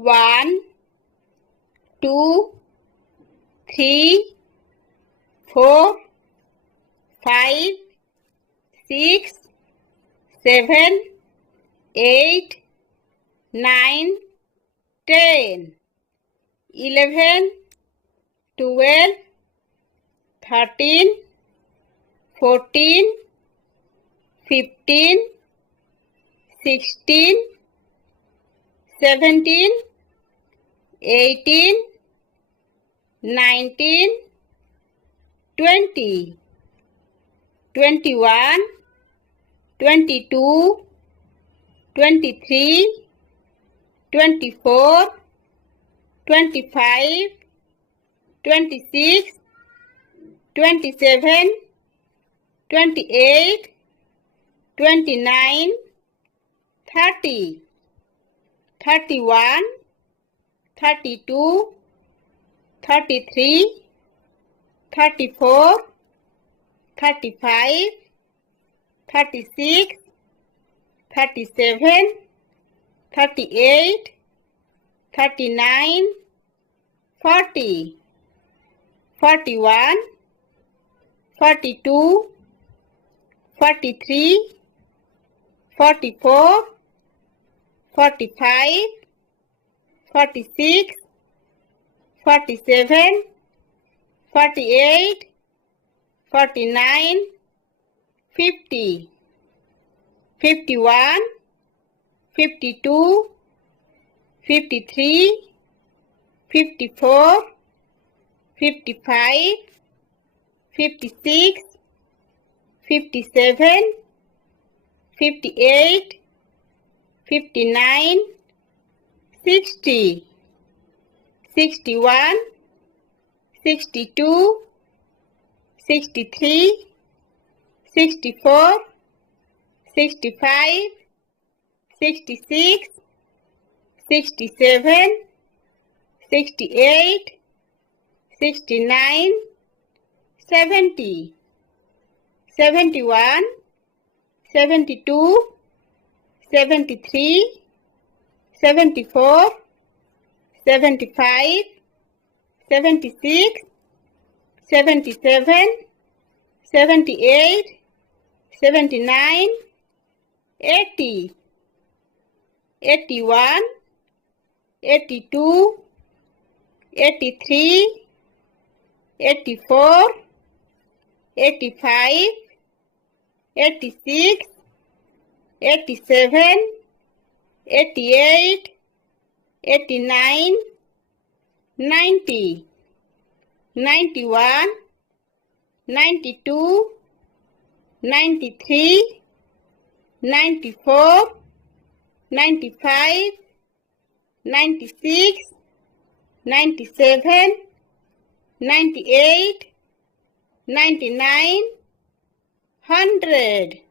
1 2 3 4 5 6 7 8 9 10 11 12 13 14 15 16 17 18 19 20 21 22 23 24 25 26 27 28 29 30 31 32 33 34 35 36 37 38 39 40 41 42 43 44 45 46 47 48 49 50 51 52 53 54 55 56 57 58 59 60 61 62 63 64 65 66 67 68 69 70 71 72 73 74 75 76 77 78 79 80 81 82 83 84 85 86 87 88 89 90 91 92 93 94 95 96 97 98 99 100